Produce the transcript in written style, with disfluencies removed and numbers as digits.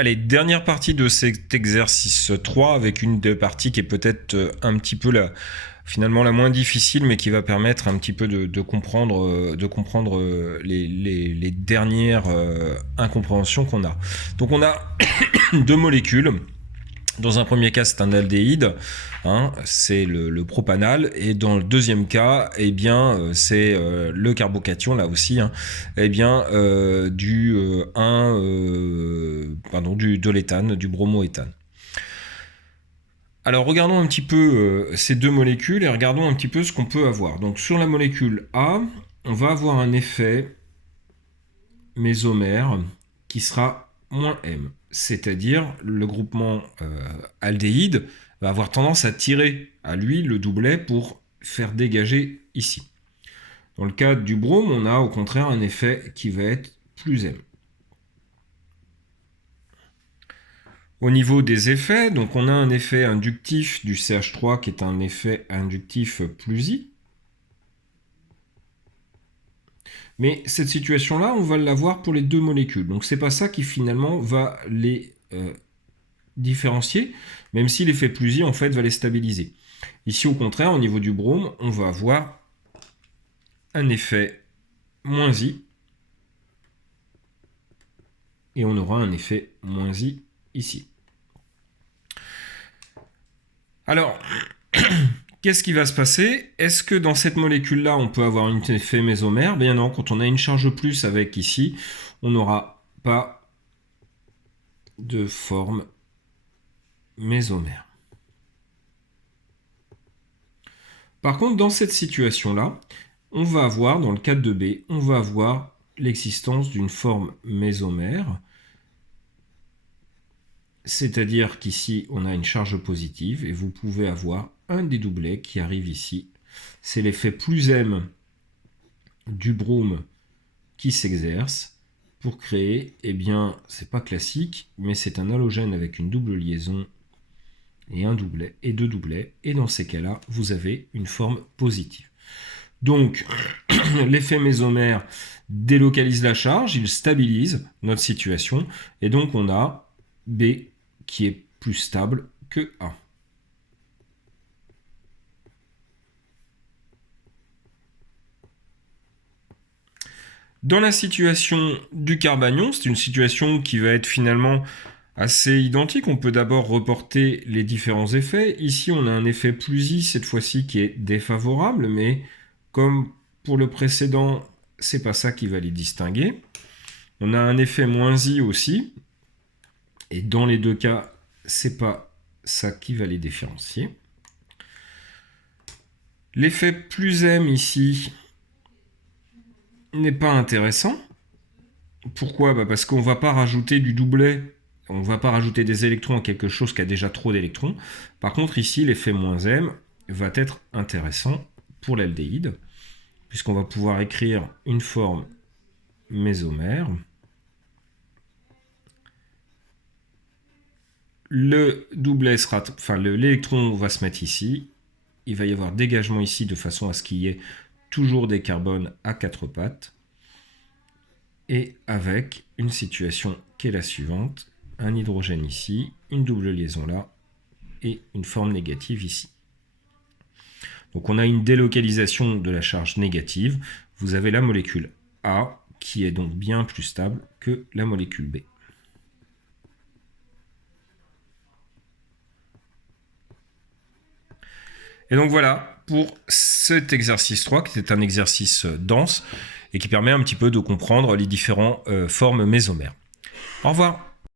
Allez, dernière partie de cet exercice 3 avec une des parties qui est peut-être un petit peu finalement la moins difficile, mais qui va permettre un petit peu de comprendre les dernières incompréhensions qu'on a. Donc on a deux molécules. Dans un premier cas, c'est un aldéhyde, hein, c'est le propanal, et dans le deuxième cas, eh bien, c'est le carbocation, là aussi, hein, eh bien, de l'éthane, du bromoéthane. Alors, regardons un petit peu ces deux molécules et regardons un petit peu ce qu'on peut avoir. Donc, sur la molécule A, on va avoir un effet mésomère qui sera moins M. C'est-à-dire le groupement aldéhyde va avoir tendance à tirer à lui le doublet pour faire dégager ici. Dans le cas du brome, on a au contraire un effet qui va être plus M. Au niveau des effets, donc on a un effet inductif du CH3 qui est un effet inductif plus I. Mais cette situation-là, on va l'avoir pour les deux molécules. Donc c'est pas ça qui finalement va les différencier, même si l'effet plus I en fait va les stabiliser. Ici au contraire, au niveau du brome, on va avoir un effet moins I et on aura un effet moins I ici. Alors, qu'est-ce qui va se passer? Est-ce que dans cette molécule-là, on peut avoir un effet mésomère? Bien non, quand on a une charge plus avec ici, on n'aura pas de forme mésomère. Par contre, dans cette situation-là, on va avoir, dans le cas de B, on va avoir l'existence d'une forme mésomère, c'est-à-dire qu'ici, on a une charge positive, et vous pouvez avoir un des doublets qui arrive ici. C'est l'effet plus M du brome qui s'exerce pour créer, eh bien, c'est pas classique, mais c'est un halogène avec une double liaison et un doublet et deux doublets, et dans ces cas-là, vous avez une forme positive. Donc, l'effet mésomère délocalise la charge, il stabilise notre situation, et donc on a B qui est plus stable que A. Dans la situation du carbanion, c'est une situation qui va être finalement assez identique. On peut d'abord reporter les différents effets. Ici, on a un effet plus I, cette fois-ci, qui est défavorable, mais comme pour le précédent, c'est pas ça qui va les distinguer. On a un effet moins I aussi, et dans les deux cas, c'est pas ça qui va les différencier. L'effet plus M ici n'est pas intéressant. Pourquoi? Parce qu'on ne va pas rajouter du doublet, on ne va pas rajouter des électrons à quelque chose qui a déjà trop d'électrons. Par contre, ici, l'effet -M va être intéressant pour l'aldéhyde, puisqu'on va pouvoir écrire une forme mésomère. Le doublet sera, l'électron va se mettre ici. Il va y avoir dégagement ici de façon à ce qu'il y ait toujours des carbones à quatre pattes. Et avec une situation qui est la suivante, un hydrogène ici, une double liaison là, et une forme négative ici. Donc on a une délocalisation de la charge négative. Vous avez la molécule A, qui est donc bien plus stable que la molécule B. Et donc voilà, pour cet exercice 3, qui est un exercice dense, et qui permet un petit peu de comprendre les différentes formes mésomères. Au revoir.